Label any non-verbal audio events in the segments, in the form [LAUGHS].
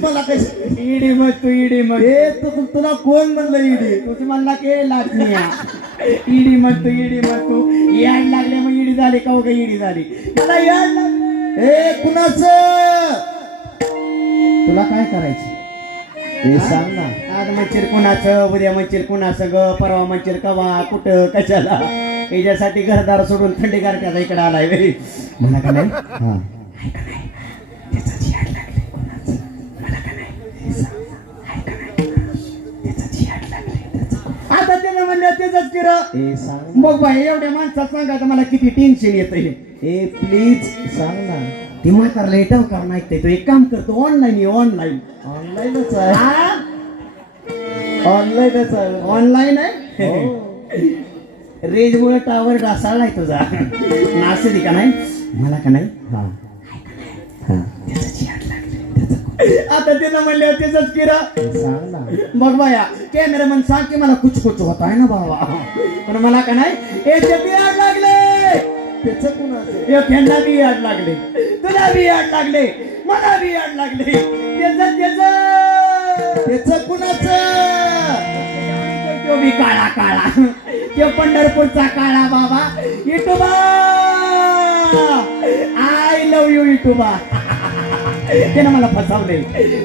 मला कशी इडी मग तू इडी मग हे तू तू- तुला कोण म्हणलं इडी तुझं म्हणला के लाटण्या इडी मग तू इडी मग तू. याड लागले मग इडी झाली का का इडी झाली? मला याड हे कुणाचं? तुला काय करायचं? हे सांग ना. आज मंचिर कुणाचं उद्या मंचिर कुणाचं ग? परवा मंचिर कवा? कुठं? कशाला? याच्यासाठी घरदार सोडून थंडीगार त्याचा इकडे आलाय. मला का नाही? हा. त्याच किर हे सांग ना. मग बाई एवढ्या माणसात सांगायचं मला किती टेन्शन येत हे प्लीज सांग ना. ती म्हातारला येतं कारण ऐकते तो. एक काम करतो ऑनलाईन ये ऑनलाईन ऑनलाईनच आहे. ऑनलाईनच आहे. ऑनलाईन आहे? हो. रेंज मुळे टावर डासाळलाय तुझा. नाचते का नाही? मला का नाही? हा. हा. आता त्यानं म्हणल्यावर त्याच किरा. सांग ना. मग बाया कॅमेरामन सांग की मला कुछ कुछ होत आहे ना बाबा पण मला का नाही याचे बी आड लागले. त्याचं कुणाचं हे त्यांना बी आड लागले. तुला बी आड लागले. मला बी आड लागले. त्याच त्याच. त्याचं कुणाचं? तो बी काळा काळा. तो पंढरपूरचा काळा बाबा. Itoba. I love you Itoba. त्यानं मला फसवले.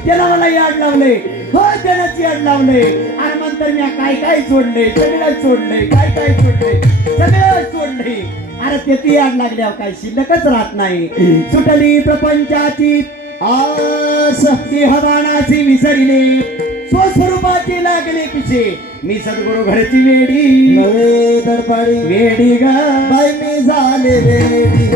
त्यानं मला याड लावले. हो त्यानंच याड लावले. आणि नंतर मी काय काय सोडले? सगळं सोडले. काय काय सोडले? सगळं सोडले. अरे ते ती याड लागल्यावर काय शिल्लकच राहत नाही. सुटली प्रपंचाची आस ती हवानाची विसरली. स्वस्वरूपाची लागले पिछे मी सद्गुरु घरची वेडी. नवे दरबारी वेडी ग. बाई मी झाले रेडी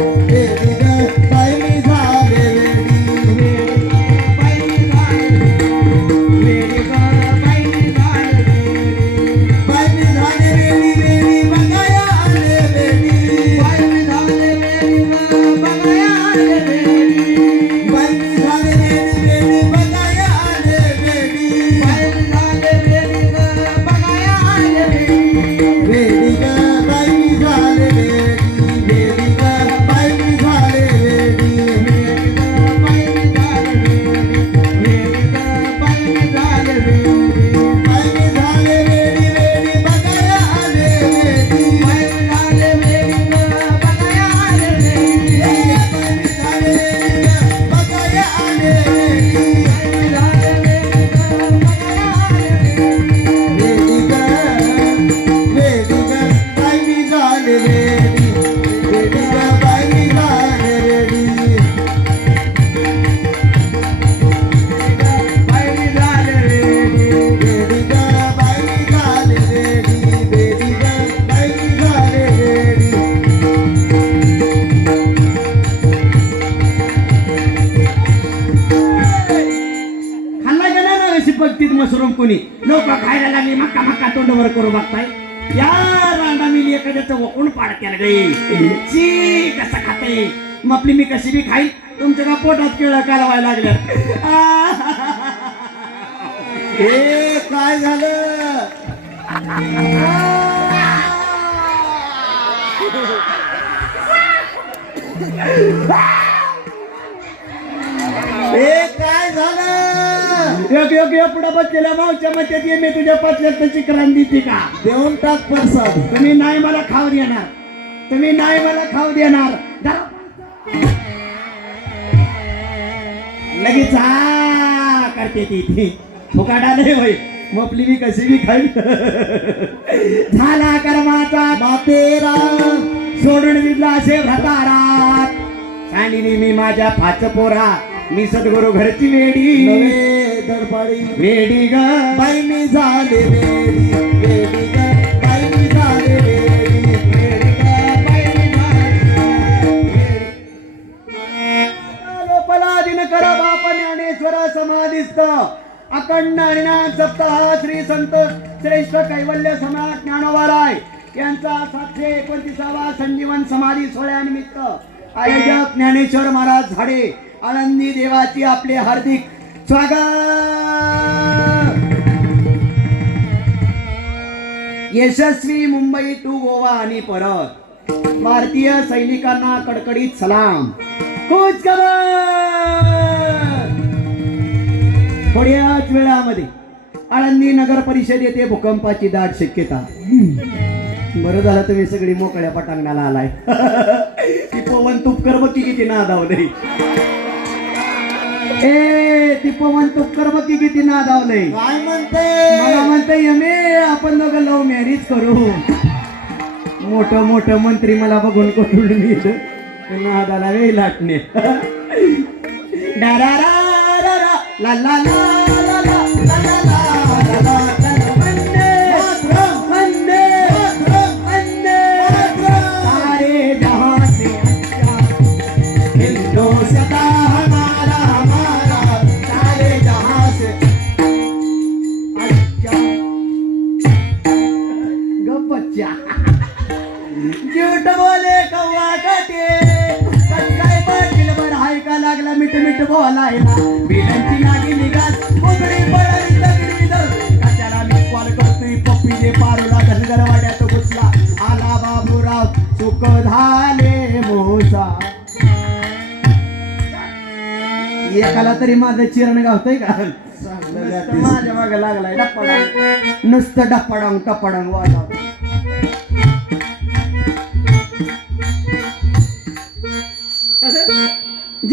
का मक्का मक्का करू बघताय. या रांडा मी एखाद्याचं वकून पाड केलं गे. ची कसं खाते? मग आपली मी कशी बी खाई तुमच्या का पोटात केळ कालवायला लागलं? हे काय झालं? हे काय झालं एक एक एक पुढे बसलेल्या मावच्या ये मी तुझ्या पाचल्यात चिकरान देते का? देऊन टाक प्रसाद. तुम्ही नाही मला खाऊ देणार. तुम्ही नाही मला खाऊ देणार. लगेच हा करते ती ती. फुकाटा नाही होय. मपली मी कशी बी खाईल झाला कर्माचा मातेरा. सोडून दिला असे भ्रतारात सांडिनी मी माझ्या फाच पोरा. मी सद्गुरु घरची वेडी. दरबारी. वेडी ग. बाई मी झाले रेडी रेडी ग. बाई मी झाले रेडी रेडी ग. बाई मी झाले लोपला दिनकर बाप ज्ञानेश्वर समाधिस्थ. अखंड हरिनाम सप्ताह श्री संत श्रेष्ठ कैवल्य सम्राट ज्ञानोबाराय. यांचा सातशे एकोणतीसावा संजीवन समाधी सोहळ्यानिमित्त आयोजक ज्ञानेश्वर महाराज झाडे. आनंदी देवाची आपले हार्दिक स्वागत. यशस्वी मुंबई टू गोवा आणि परत भारतीय सैनिकांना कडकडीत सलाम. कुछ थोड्याच वेळामध्ये आळंदी नगर परिषद येथे भूकंपाची दाट शक्यता. बरं झालं तुम्ही सगळी मोकळ्या पटांगणाला आलाय. [LAUGHS] पवन तुपकर बघ की किती नादावलंय. ए ती पवन तुपकर बघ की किती नादावलंय काय म्हणते? मला म्हणते यमे आपण दोघं लव्ह मॅरेज करू. मोठं मोठं मंत्री मला बघून कुठून नेलं नादाला वेळ लाटणे [LAUGHS] ला ला ला, ला. बोलायला. बिलांची नागी निघात उघडी पडली दगडी दर कशाला मी कॉल करतोय पप्पी जे पारूला घनगर वाड्यात घुसला. आला बाबूराव सुख झाले मोसा. एकाला तरी माझं चिरण गावतंय का? माझ्या मागे लागलाय डप्पाडांग नुसतं डप्पाडांग टप्पाडांग वाजव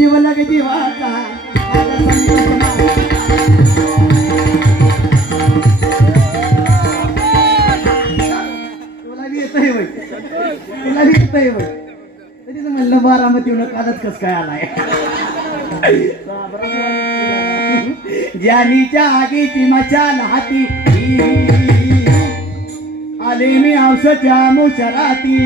जीव लगे जीवाचा तुला बाई तुला बाई तरी म्हणलं कालच कस काय आलाय? ज्यानीच्या आगीची मचाल हाती आले मी औषच्या मुशराती.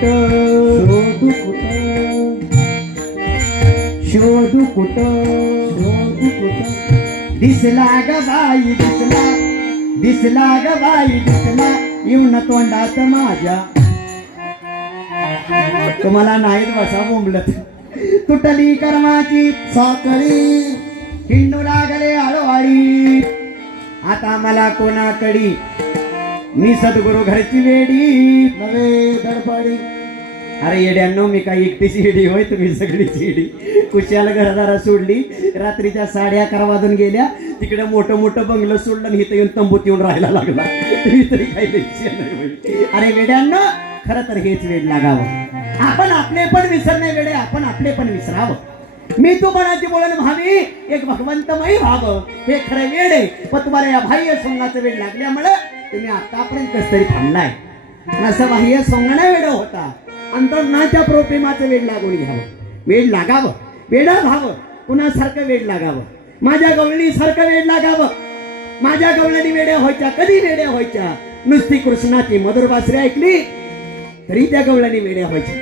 शोधू कुट शोधू कुट शोधू कुट दिसला ग बाई दिसला दिसला ग बाई दिसला येऊन तोंडात माझ्या तुम्हाला नाही बसा बोंबलत. तुटली कर्माची साखळी हिंडू लागले हळूहळी आता मला कोणाकडी मी सद्गुरु घरची वेडी नवे दडपडी. अरे येड्यांनो मी काही एकटीच येडी होय तुम्ही सगळीच येडी कुशाला घरदारा सोडली रात्रीच्या साडे अकरा वाजून गेल्या. तिकडे मोठं मोठं बंगलं सोडलं आणि इथं येऊन तंबूत येऊन राहायला लागला. तुम्ही तरी काही नाही. अरे वेड्यांनो खरं तर हेच वेड लागावं. आपण आपले पण विसरणे वेडे आपण आपले पण विसरावं. मी तू म्हणाची बोलण भावी एक भगवंतमयी व्हावं. हे खरं वेड आहे. पण तुम्हाला या बाह्य सोंगाचं वेळ लागल्यामुळं तुम्ही आतापर्यंत कस तरी थांबलाय. पण असं बाह्य सोंगणा वेडा होता. अंतर्नाच्या प्रोप्रेमाचं वेळ लागून घ्यावं. वेळ लागावं. वेडा व्हावं. कुणासारखं वेळ लागावं? माझ्या गवळणी सारखं वेळ लागावं. माझ्या गवळणी वेड्या व्हायच्या कधी वेड्या व्हायच्या? नुसती कृष्णाची मधुर बासरी ऐकली तरी त्या गवळणी वेड्या व्हायच्या.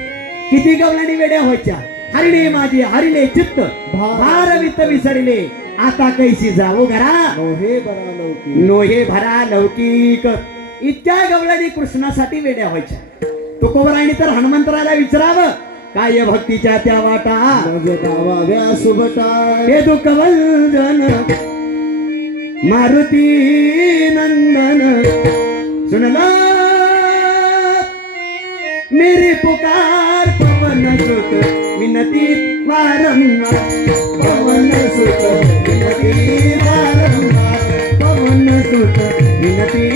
किती गवळणी वेड्या व्हायच्या? हरिणे माझे हरिणे चित्त. भार वित्त विसरले. आता कैसी जाऊ घरा? नोहे भरा लौकिक. इतक्या गवळणी कृष्णासाठी वेड्या व्हायच्या. तुकोबरायने तर हनुमंतराला विचारावं. काय भक्तीच्या त्या वाटा. सुबटा हे दुःखवंदन. मारुती नंदन. सुनला. मेरी पुकार पवन सुत विनती वारंवार पवन सुत विनती वारंवार पवन सुत विनती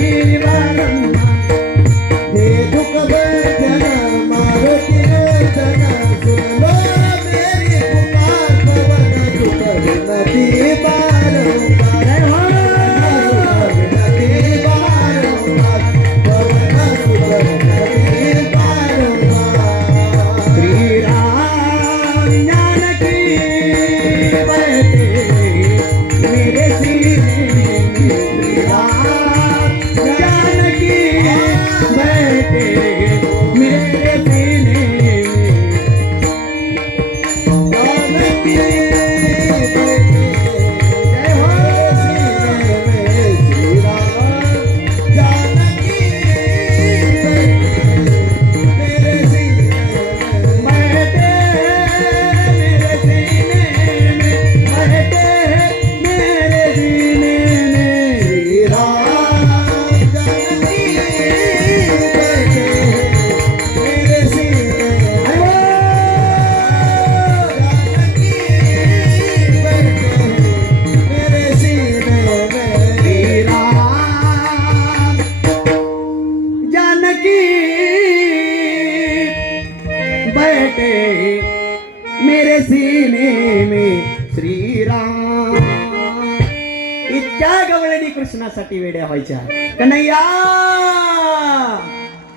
કૃષ્ણ સટી વેડે હોય છે. કનૈયા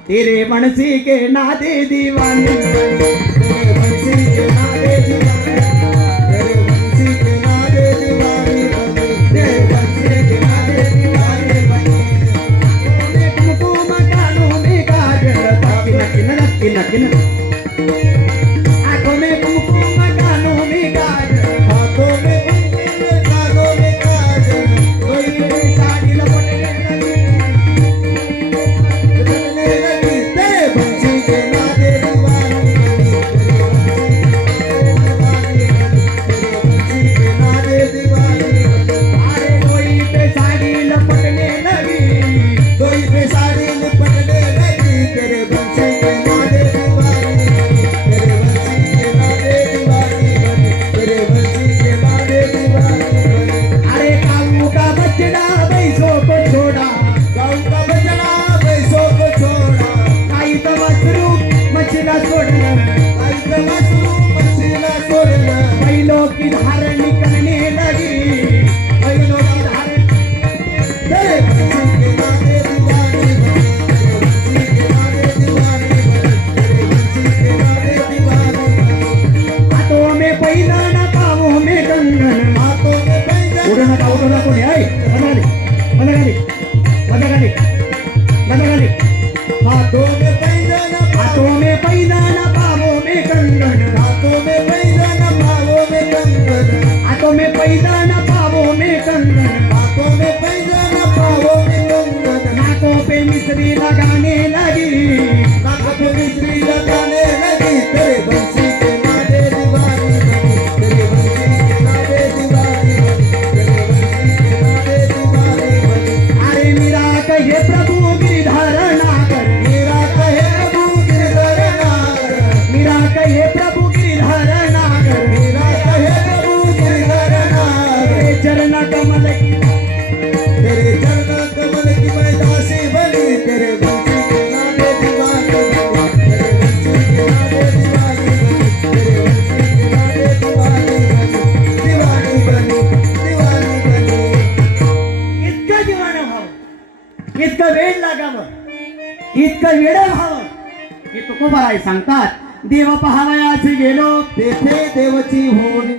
તેરે મણસી કે ના દે દીવાની? इतकं वेळ व्हावं. हे तुकोबाराय सांगतात देव पहावयाचे गेलो तेथे देवची होणे